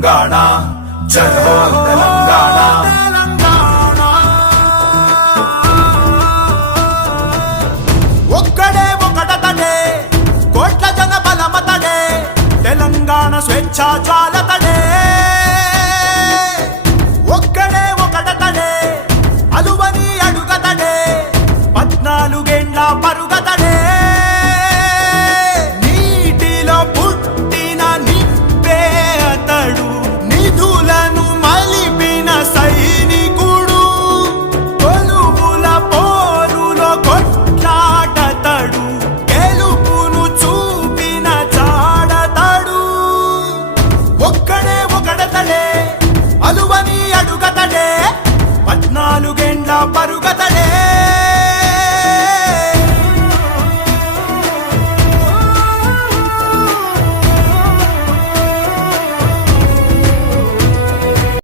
తెలంగాణ జై హో తెలంగాణ ఒక్కడే ఒకటతడే కోట్ల జన బలమతడే తెలంగాణ స్వేచ్ఛా జ్వాలతడే ఒక్కడే ఒకటతడే అలువని అడుగతడే 14 ఏండ్ల పరుగతడే నీటిలో పుట్టిన నిప్పే అతడు నిధులను మలిపిన సైనికుడు కొలువుల పోరులో కొట్లాటతడు గెలుపును చూపిన చాడతడు ఒక్కడే ఒకడతడే అలువని అడుగతడే 14 ఏండ్ల పరుగతడే